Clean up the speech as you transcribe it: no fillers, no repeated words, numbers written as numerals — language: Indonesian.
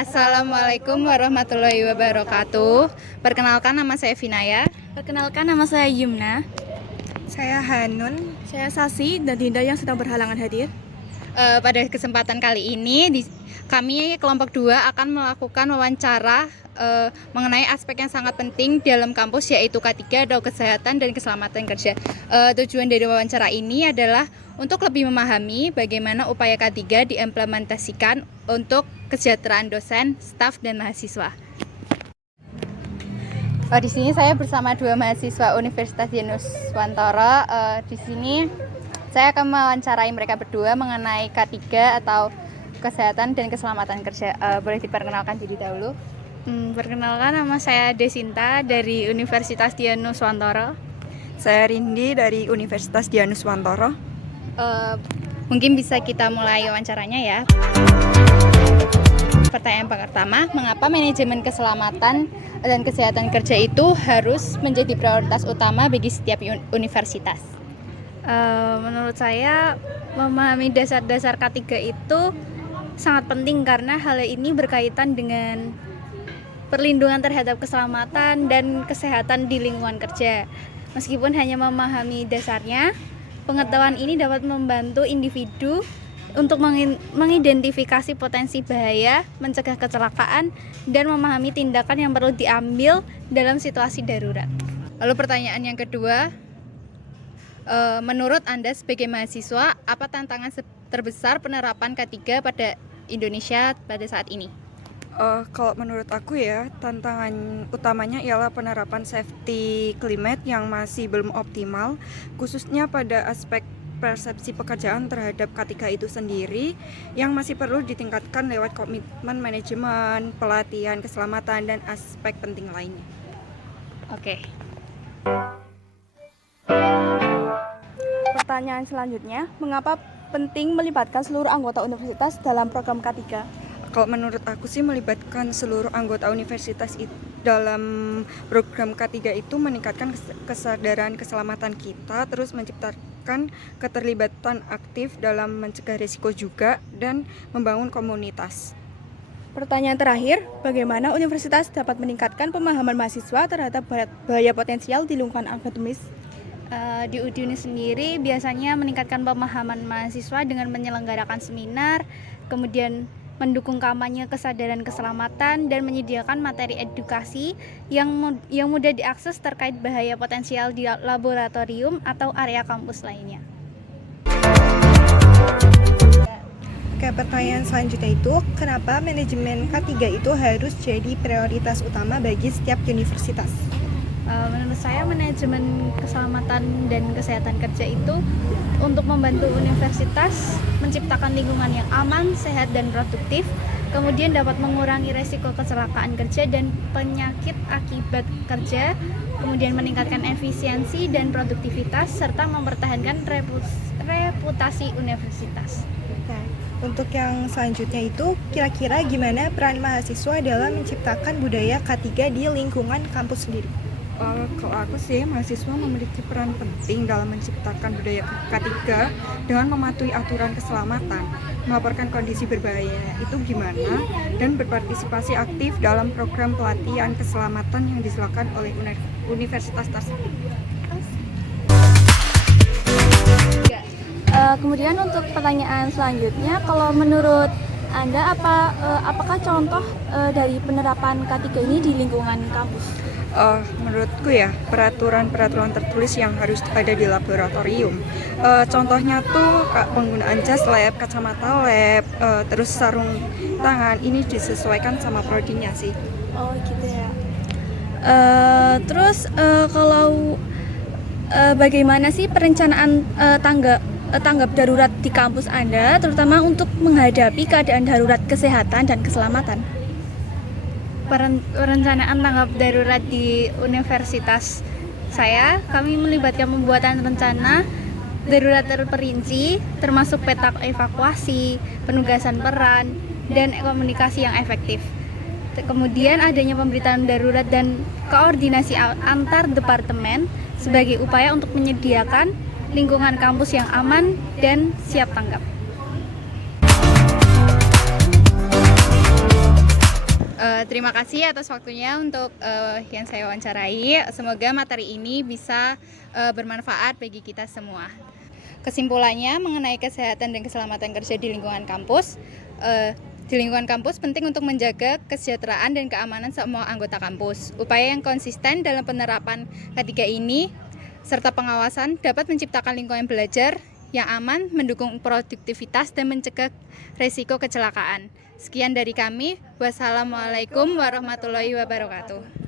Assalamualaikum warahmatullahi wabarakatuh. Perkenalkan, nama saya Vinaya. Perkenalkan, nama saya Yumna. Saya Hanun. Saya Sasi dan Dinda yang sedang berhalangan hadir. Pada kesempatan kali ini, kami kelompok 2 akan melakukan wawancara mengenai aspek yang sangat penting dalam kampus, yaitu K3 atau kesehatan dan keselamatan kerja. Tujuan dari wawancara ini adalah untuk lebih memahami bagaimana upaya K3 diimplementasikan untuk kesejahteraan dosen, staf, dan mahasiswa. Di sini saya bersama 2 mahasiswa Universitas Dianuswantoro. Di sini saya akan mewawancarai mereka berdua mengenai K3 atau kesehatan dan keselamatan kerja. Boleh diperkenalkan diri dahulu? Perkenalkan, nama saya Desinta dari Universitas Dianuswantoro. Saya Rindi dari Universitas Dianuswantoro. Mungkin bisa kita mulai wawancaranya ya. Pertanyaan pertama, mengapa manajemen keselamatan dan kesehatan kerja itu harus menjadi prioritas utama bagi setiap universitas? Menurut saya, memahami dasar-dasar K3 itu sangat penting karena hal ini berkaitan dengan perlindungan terhadap keselamatan dan kesehatan di lingkungan kerja. Meskipun hanya memahami dasarnya, pengetahuan ini dapat membantu individu untuk mengidentifikasi potensi bahaya, mencegah kecelakaan, dan memahami tindakan yang perlu diambil dalam situasi darurat. Lalu pertanyaan yang kedua, menurut Anda sebagai mahasiswa, apa tantangan terbesar penerapan K3 pada Indonesia pada saat ini? Kalau menurut aku ya, tantangan utamanya ialah penerapan safety climate yang masih belum optimal, khususnya pada aspek persepsi pekerjaan terhadap K3 itu sendiri yang masih perlu ditingkatkan lewat komitmen manajemen, pelatihan, keselamatan, dan aspek penting lainnya. Oke. Pertanyaan selanjutnya, mengapa penting melibatkan seluruh anggota universitas dalam program K3? Kalau menurut aku sih melibatkan seluruh anggota universitas dalam program K3 itu meningkatkan kesadaran keselamatan kita, terus menciptakan keterlibatan aktif dalam mencegah risiko juga, dan membangun komunitas. Pertanyaan terakhir, bagaimana universitas dapat meningkatkan pemahaman mahasiswa terhadap bahaya potensial di lingkungan akademis? Di UDIUNI sendiri biasanya meningkatkan pemahaman mahasiswa dengan menyelenggarakan seminar, kemudian mendukung kampanye kesadaran keselamatan, dan menyediakan materi edukasi yang mudah diakses terkait bahaya potensial di laboratorium atau area kampus lainnya. Oke, pertanyaan selanjutnya itu, kenapa manajemen K3 itu harus jadi prioritas utama bagi setiap universitas? Menurut saya manajemen keselamatan dan kesehatan kerja itu untuk membantu universitas menciptakan lingkungan yang aman, sehat, dan produktif, kemudian dapat mengurangi resiko kecelakaan kerja dan penyakit akibat kerja, kemudian meningkatkan efisiensi dan produktivitas, serta mempertahankan reputasi universitas. Untuk yang selanjutnya itu, kira-kira gimana peran mahasiswa dalam menciptakan budaya K3 di lingkungan kampus sendiri? Kalau aku sih, mahasiswa memiliki peran penting dalam menciptakan budaya K3 dengan mematuhi aturan keselamatan, melaporkan kondisi berbahaya itu gimana, dan berpartisipasi aktif dalam program pelatihan keselamatan yang diselenggarakan oleh universitas tersebut. Kemudian untuk pertanyaan selanjutnya, kalau menurut Anda apakah contoh dari penerapan K3 ini di lingkungan kampus? Menurutku ya, peraturan tertulis yang harus ada di laboratorium. Contohnya tuh penggunaan jas lab, kacamata lab, terus sarung tangan, ini disesuaikan sama prodinya sih. Oh gitu ya. Terus kalau bagaimana sih perencanaan tanggap darurat di kampus Anda, terutama untuk menghadapi keadaan darurat kesehatan dan keselamatan? Perencanaan tanggap darurat di universitas saya, kami melibatkan pembuatan rencana darurat terperinci, termasuk peta evakuasi, penugasan peran, dan komunikasi yang efektif. Kemudian adanya pemberitaan darurat dan koordinasi antar departemen sebagai upaya untuk menyediakan lingkungan kampus yang aman dan siap tanggap. Terima kasih atas waktunya untuk yang saya wawancarai. Semoga materi ini bisa bermanfaat bagi kita semua. Kesimpulannya mengenai kesehatan dan keselamatan kerja di lingkungan kampus. Di lingkungan kampus penting untuk menjaga kesejahteraan dan keamanan semua anggota kampus. Upaya yang konsisten dalam penerapan ketiga ini serta pengawasan dapat menciptakan lingkungan belajar yang aman, mendukung produktivitas dan mencegah risiko kecelakaan. Sekian dari kami. Wassalamualaikum warahmatullahi wabarakatuh.